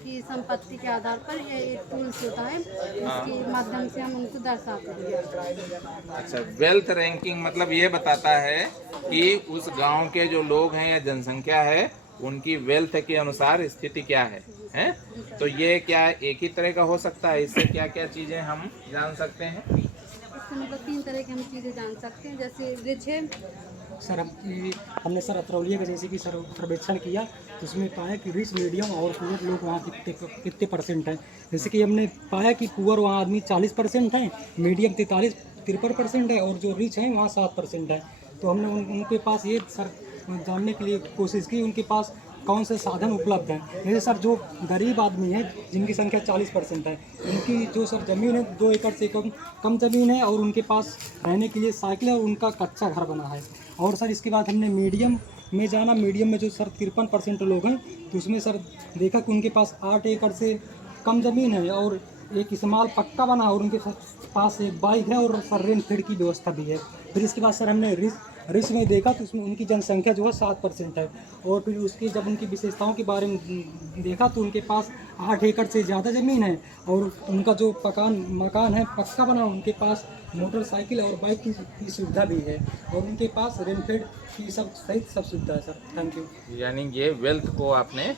उनकी संपत्ति के आधार पर ये एक टूल्स होता है, इसके माध्यम से हम उनको दर्शाते हैं। अच्छा, वेल्थ रैंकिंग मतलब ये बताता है कि उस गांव के जो लोग हैं या जनसंख्या है उनकी वेल्थ के अनुसार स्थिति क्या है, हैं? तो ये क्या एक ही तरह का हो सकता है? इससे क्या क्या चीजें हम जान सकते हैं? इससे मतलब 3 तरह की हम चीज़ें जान सकते हैं, जैसे रिच है। सर हमने सर अतरौलिया का जैसे कि सर सर्वेक्षण किया तो उसमें पाया कि रिच मीडियम और पुअर लोग वहाँ कितने कितने परसेंट हैं। जैसे कि हमने पाया कि पुअर वहाँ आदमी 40% हैं, मीडियम 43-53% है और जो रिच हैं वहाँ 7% है। तो हमने उनके पास ये सर जानने के लिए कोशिश की उनके पास कौन से साधन उपलब्ध हैं। जैसे सर जो गरीब आदमी है जिनकी संख्या 40% है, उनकी जो सर ज़मीन है 2 एकड़ से कम ज़मीन है और उनके पास रहने के लिए साइकिल है और उनका कच्चा घर बना है। और सर इसके बाद हमने मीडियम में जाना, मीडियम में जो सर 53% लोग हैं तो उसमें सर देखा कि उनके पास 8 एकड़ से कम ज़मीन है और एक इस्तेमाल पक्का बना और उनके पास एक बाइक है और सर रेंट फेड की व्यवस्था भी है। फिर इसके बाद सर हमने रिच में देखा तो उसमें उनकी जनसंख्या जो है 7% है और फिर उसकी जब उनकी विशेषताओं के बारे में देखा तो उनके पास 8 एकड़ से ज़्यादा ज़मीन है और उनका जो मकान है पक्का बना, उनके पास मोटरसाइकिल और बाइक की सुविधा भी है और उनके पास रेंटेड की सब सहित सब सुविधा है सर। Thank you. यानी ये वेल्थ को आपने